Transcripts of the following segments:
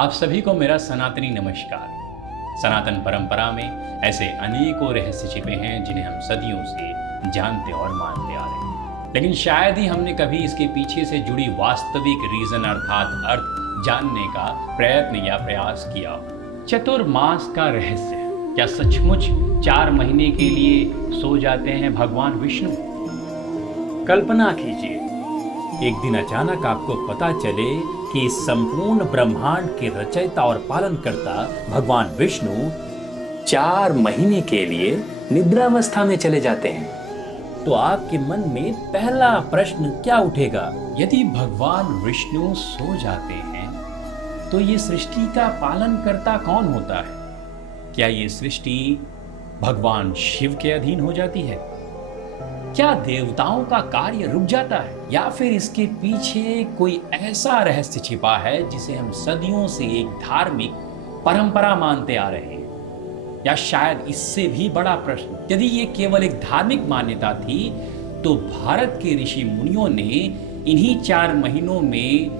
आप सभी को मेरा सनातनी नमस्कार। सनातन परंपरा में ऐसे अनेकों रहस्य छिपे हैं जिन्हें हम सदियों से जानते और मानते आ रहे हैं, लेकिन शायद ही हमने कभी इसके पीछे से जुड़ी वास्तविक रीजन अर्थात अर्थ जानने का प्रयत्न या प्रयास किया। चतुर्मास का रहस्य, क्या सचमुच 4 महीने के लिए सो जाते हैं भगवान विष्णु? कल्पना कीजिए, एक दिन अचानक आपको पता चले कि संपूर्ण ब्रह्मांड के रचयिता और पालनकर्ता भगवान विष्णु 4 महीने के लिए निद्रावस्था में चले जाते हैं, तो आपके मन में पहला प्रश्न क्या उठेगा? यदि भगवान विष्णु सो जाते हैं तो ये सृष्टि का पालनकर्ता कौन होता है? क्या ये सृष्टि भगवान शिव के अधीन हो जाती है? क्या देवताओं का कार्य रुक जाता है, या फिर इसके पीछे कोई ऐसा रहस्य छिपा है जिसे हम सदियों से एक धार्मिक परंपरा मानते आ रहे हैं? या शायद इससे भी बड़ा प्रश्न, यदि ये केवल एक धार्मिक मान्यता थी तो भारत के ऋषि मुनियों ने इन्हीं 4 महीनों में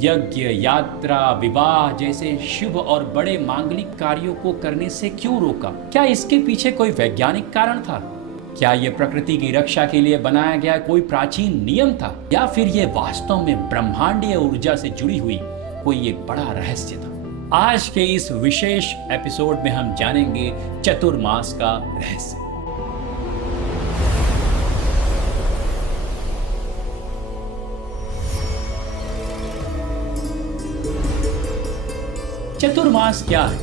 यज्ञ, यात्रा, विवाह जैसे शुभ और बड़े मांगलिक कार्यों को करने से क्यों रोका? क्या इसके पीछे कोई वैज्ञानिक कारण था? क्या ये प्रकृति की रक्षा के लिए बनाया गया कोई प्राचीन नियम था, या फिर ये वास्तव में ब्रह्मांडीय ऊर्जा से जुड़ी हुई कोई एक बड़ा रहस्य था? आज के इस विशेष एपिसोड में हम जानेंगे चतुर्मास का रहस्य। चतुर्मास क्या है?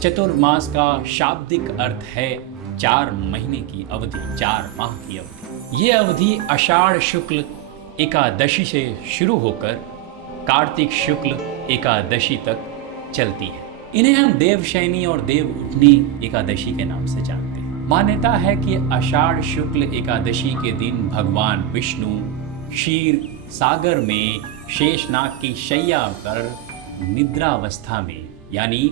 चतुर्मास का शाब्दिक अर्थ है 4 महीने की अवधि, 4 माह की अवधि। ये अवधि आषाढ़ शुक्ल एकादशी से शुरू होकर कार्तिक शुक्ल एकादशी तक चलती है। इन्हें हम देवशयनी और देवउठनी एकादशी के नाम से जानते हैं। मान्यता है कि आषाढ़ शुक्ल एकादशी के दिन भगवान विष्णु क्षीर सागर में शेषनाग की शैया पर निद्रावस्था में यानी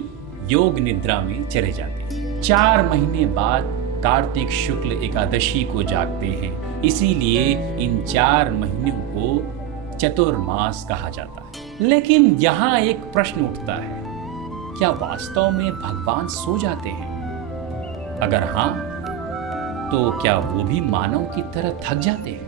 योग निद्रा में चले जाते हैं। 4 महीने बाद कार्तिक शुक्ल एकादशी को जागते हैं, इसीलिए इन 4 महीनों को चतुर्मास कहा जाता है। लेकिन यहाँ एक प्रश्न उठता है, क्या वास्तव में भगवान सो जाते हैं? अगर हाँ, तो क्या वो भी मानव की तरह थक जाते हैं?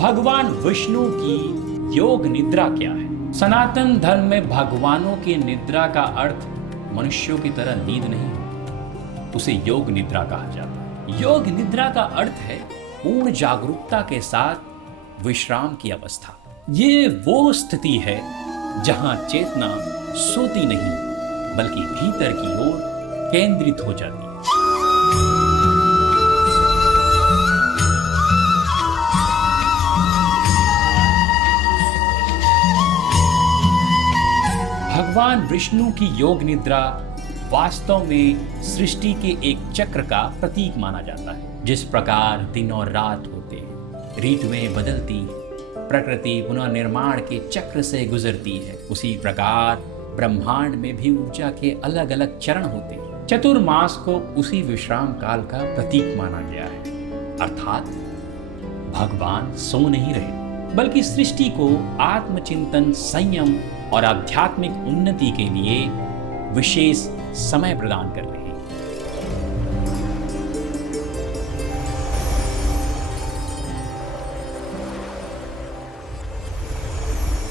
भगवान विष्णु की योग निद्रा क्या है? सनातन धर्म में भगवानों की निद्रा का अर्थ मनुष्यों की तरह नींद नहीं, उसे योग निद्रा कहा जाता है। योग निद्रा का अर्थ है पूर्ण जागरूकता के साथ विश्राम की अवस्था। ये वो स्थिति है जहां चेतना सोती नहीं बल्कि भीतर की ओर केंद्रित हो जाती है। भगवान विष्णु की योग निद्रा वास्तव में सृष्टि के एक चक्र का प्रतीक माना जाता है। जिस प्रकार दिन और रात होते हैं, ऋतुएं बदलती हैं, प्रकृति पुनः निर्माण के चक्र से गुजरती है, उसी प्रकार ब्रह्मांड में भी ऊर्जा के अलग अलग चरण होते हैं। चतुर्मास को उसी विश्राम काल का प्रतीक माना गया है। अर्थात भगवान सो नहीं रहे, बल्कि सृष्टि को आत्मचिंतन, संयम और आध्यात्मिक उन्नति के लिए विशेष समय प्रदान कर रहे हैं।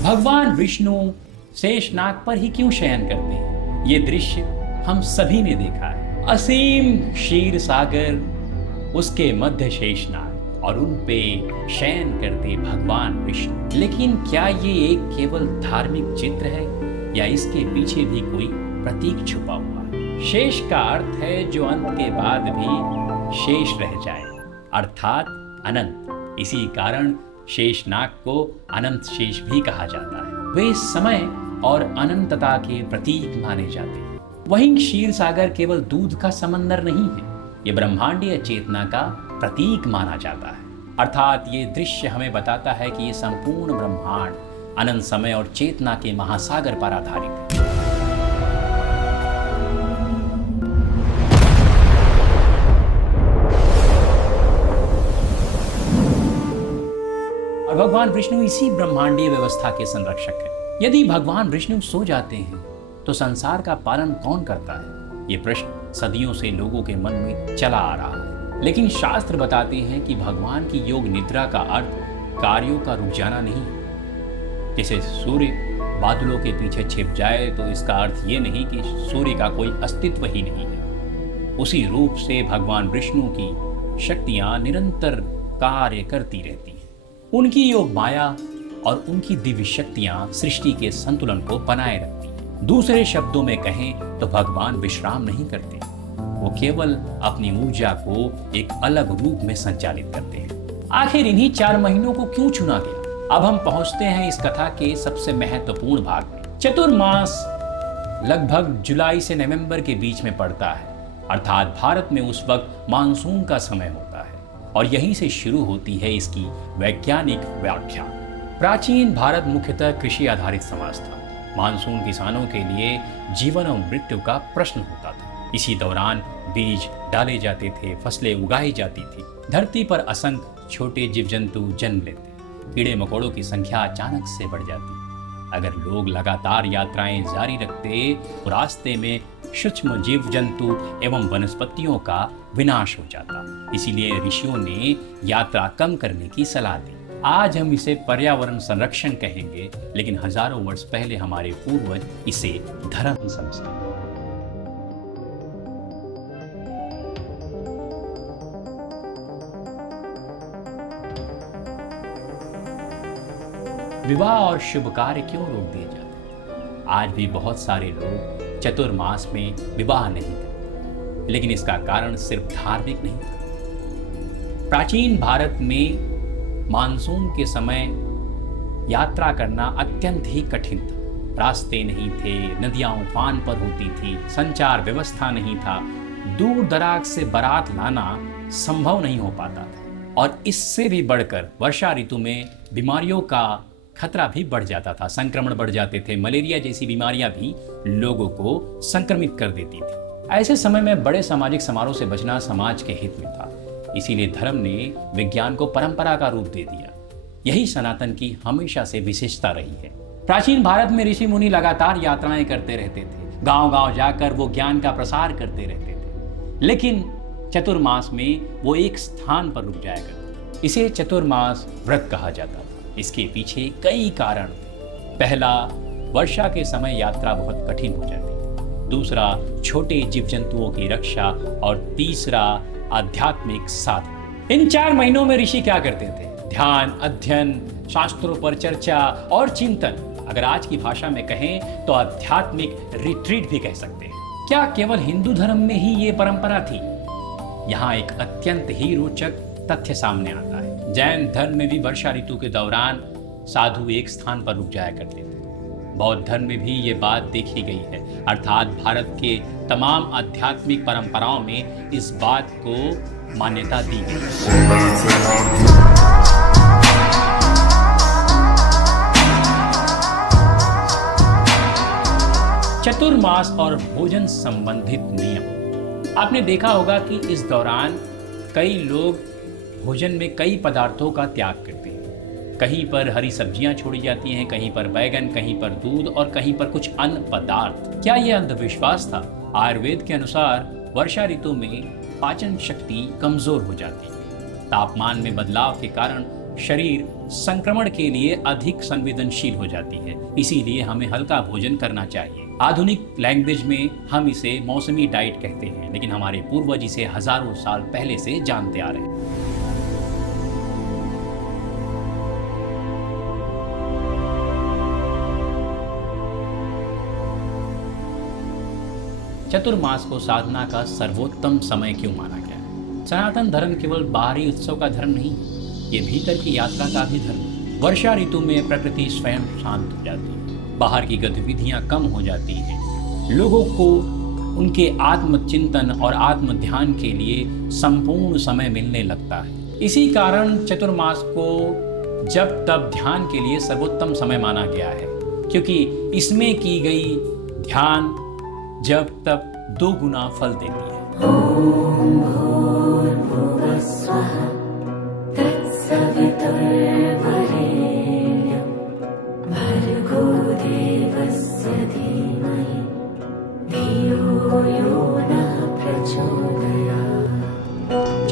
भगवान विष्णु शेषनाग पर ही क्यों शयन करते हैं? ये दृश्य हम सभी ने देखा है। असीम क्षीर सागर, उसके मध्य शेषनाग और उन पे शयन करते भगवान विष्णु। लेकिन क्या ये एक केवल धार्मिक चित्र है या इसके पीछे भी कोई प्रतीक छुपा हुआ है? शेष का अर्थ है जो अंत के बाद भी शेष रह जाए, अर्थात अनंत। इसी कारण शेषनाग को अनंत शेष भी कहा जाता है। वे समय और अनंतता के प्रतीक माने जाते हैं। वहीं क्षीर सागर केवल दूध का समंदर नहीं है, ये ब्रह्मांडीय चेतना का प्रतीक माना जाता है। अर्थात ये दृश्य हमें बताता है कि ये संपूर्ण ब्रह्मांड अनंत समय और चेतना के महासागर पर आधारित है। और भगवान विष्णु इसी ब्रह्मांडीय व्यवस्था के संरक्षक हैं। यदि भगवान विष्णु सो जाते हैं तो संसार का पालन कौन करता है? ये प्रश्न सदियों से लोगों के मन में चला आ रहा है। लेकिन शास्त्र बताते हैं कि भगवान की योग निद्रा का अर्थ कार्यों का रुक जाना नहीं है। जैसे सूर्य बादलों के पीछे छिप जाए तो इसका अर्थ ये नहीं कि सूर्य का कोई अस्तित्व ही नहीं है। उसी रूप से भगवान विष्णु की शक्तियां निरंतर कार्य करती रहती हैं। उनकी योग माया और उनकी दिव्य शक्तियां सृष्टि के संतुलन को बनाए रखती हैं। दूसरे शब्दों में कहें तो भगवान विश्राम नहीं करते, वो केवल अपनी ऊर्जा को एक अलग रूप में संचालित करते हैं। आखिर इन्हीं 4 महीनों को क्यों चुना गया? अब हम पहुंचते हैं इस कथा के सबसे महत्वपूर्ण भाग में। चतुर्मास लगभग जुलाई से नवंबर के बीच में पड़ता है, अर्थात भारत में उस वक्त मानसून का समय होता है और यहीं से शुरू होती है इसकी वैज्ञानिक व्याख्या। प्राचीन भारत मुख्यतः कृषि आधारित समाज था। मानसून किसानों के लिए जीवन और मृत्यु का प्रश्न होता था। इसी दौरान बीज डाले जाते थे, फसलें उगाई जाती थी, धरती पर असंख्य छोटे जीव जंतु जन्म लेते, कीड़े मकोड़ों की संख्या अचानक से बढ़ जाती। अगर लोग लगातार यात्राएं जारी रखते तो रास्ते में सूक्ष्म जीव जंतु एवं वनस्पतियों का विनाश हो जाता। इसीलिए ऋषियों ने यात्रा कम करने की सलाह दी। आज हम इसे पर्यावरण संरक्षण कहेंगे, लेकिन हजारों वर्ष पहले हमारे पूर्वज इसे धर्म समझते। विवाह और शुभ कार्य क्यों रोक दिए जाते? आज भी बहुत सारे लोग चतुर्मास में विवाह नहीं करते, लेकिन इसका कारण सिर्फ धार्मिक नहीं था। प्राचीन भारत में मानसून के समय यात्रा करना अत्यंत ही कठिन था। रास्ते नहीं थे, नदियां उफान पर होती थी, संचार व्यवस्था नहीं था, दूर दराज से बारात लाना संभव नहीं हो पाता था और इससे भी बढ़कर वर्षा ऋतु में बीमारियों का खतरा भी बढ़ जाता था, संक्रमण बढ़ जाते थे। मलेरिया जैसी बीमारियां भी लोगों को संक्रमित कर देती थी। ऐसे समय में बड़े सामाजिक समारोह से बचना समाज के हित में था। इसीलिए धर्म ने विज्ञान को परंपरा का रूप दे दिया। यही सनातन की हमेशा से विशेषता रही है। प्राचीन भारत में ऋषि मुनि लगातार यात्राएं करते रहते थे, गांव-गांव जाकर वो ज्ञान का प्रसार करते रहते थे, लेकिन चतुर्मास में वो एक स्थान पर रुक जाया करते। इसे चतुर्मास व्रत कहा जाता था। इसके पीछे कई कारण थे। पहला, वर्षा के समय यात्रा बहुत कठिन हो जाती। दूसरा, छोटे जीव जंतुओं की रक्षा और तीसरा, आध्यात्मिक साधना। इन 4 महीनों में ऋषि क्या करते थे? ध्यान, अध्ययन, शास्त्रों पर चर्चा और चिंतन। अगर आज की भाषा में कहें तो आध्यात्मिक रिट्रीट भी कह सकते हैं। क्या केवल हिंदू धर्म में ही ये परंपरा थी? यहाँ एक अत्यंत ही रोचक तथ्य सामने आता है। जैन धर्म में भी वर्षा ऋतु के दौरान साधु एक स्थान पर रुक जाया करते थे। बौद्ध धर्म में भी ये बात देखी गई है, अर्थात भारत के तमाम आध्यात्मिक परंपराओं में इस बात को मान्यता दी गई है। चतुर्मास और भोजन संबंधित नियम। आपने देखा होगा कि इस दौरान कई लोग भोजन में कई पदार्थों का त्याग करते हैं। कहीं पर हरी सब्जियां छोड़ी जाती हैं, कहीं पर बैगन, कहीं पर दूध और कहीं पर कुछ अन्य पदार्थ। क्या यह अंधविश्वास था? आयुर्वेद के अनुसार वर्षा ऋतु में पाचन शक्ति कमजोर हो जाती है। तापमान में बदलाव के कारण शरीर संक्रमण के लिए अधिक संवेदनशील हो जाती है। इसीलिए हमें हल्का भोजन करना चाहिए। आधुनिक लैंग्वेज में हम इसे मौसमी डाइट कहते हैं, लेकिन हमारे पूर्वज इसे हजारों साल पहले से जानते आ रहे हैं। चतुर्मास को साधना का सर्वोत्तम समय क्यों माना गया है? सनातन धर्म केवल बाहरी उत्सव का धर्म नहीं, ये भीतर की यात्रा का भी धर्म है। वर्षा ऋतु में प्रकृति स्वयं शांत हो जाती है, बाहर की गतिविधियां कम हो जाती हैं, लोगों को उनके आत्मचिंतन और आत्म ध्यान के लिए संपूर्ण समय मिलने लगता है। इसी कारण चतुर्मास को जब तब ध्यान के लिए सर्वोत्तम समय माना गया है, क्योंकि इसमें की गई ध्यान जब तब 2 गुना फल देती है। ओम भूर्भुवः स्वः तत्सवितुर्वरेण्यं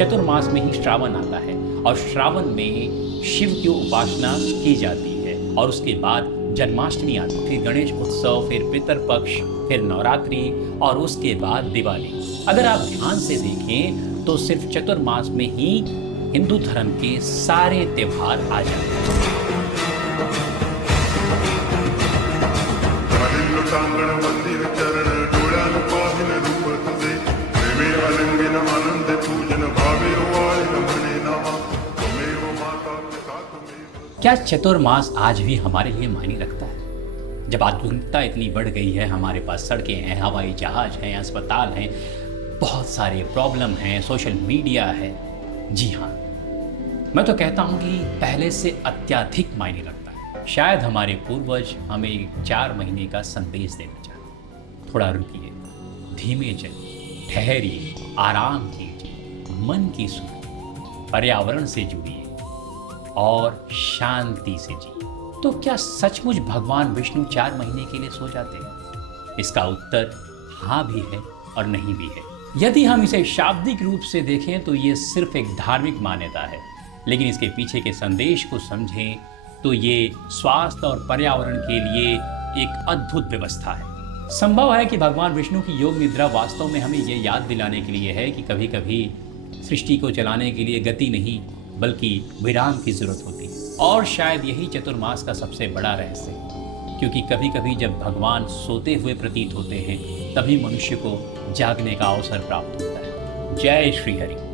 चतुर्मास में ही श्रावण आता है और श्रावण में शिव की उपासना की जाती है और उसके बाद जन्माष्टमी आती है, फिर गणेश उत्सव, फिर पितरपक्ष, फिर नवरात्रि और उसके बाद दिवाली। अगर आप ध्यान से देखें तो सिर्फ चतुर्मास में ही हिंदू धर्म के सारे त्योहार आ जाते हैं। क्या चतुर्मास आज भी हमारे लिए मायने रखता है? जब आधुनिकता इतनी बढ़ गई है, हमारे पास सड़कें हैं, हवाई जहाज हैं, अस्पताल हैं, बहुत सारे प्रॉब्लम हैं, सोशल मीडिया है। जी हाँ, मैं तो कहता हूँ कि पहले से अत्यधिक मायने रखता है। शायद हमारे पूर्वज हमें 4 महीने का संदेश देना चाहते। थोड़ा रुकिए, धीमे चलिए, ठहरिए, आराम कीजिए, मन की सुनिए, पर्यावरण से जुड़िए और शांति से जिए। तो क्या सचमुच भगवान विष्णु 4 महीने के लिए सो जाते हैं? इसका उत्तर हाँ भी है और नहीं भी है। यदि हम इसे शाब्दिक रूप से देखें तो ये सिर्फ एक धार्मिक मान्यता है, लेकिन इसके पीछे के संदेश को समझें तो ये स्वास्थ्य और पर्यावरण के लिए एक अद्भुत व्यवस्था है। संभव है कि भगवान विष्णु की योग निद्रा वास्तव में हमें ये याद दिलाने के लिए है कि कभी कभी सृष्टि को चलाने के लिए गति नहीं बल्कि विराम की जरूरत होती है। और शायद यही चतुर्मास का सबसे बड़ा रहस्य है, क्योंकि कभी कभी जब भगवान सोते हुए प्रतीत होते हैं तभी मनुष्य को जागने का अवसर प्राप्त होता है। जय श्री हरि।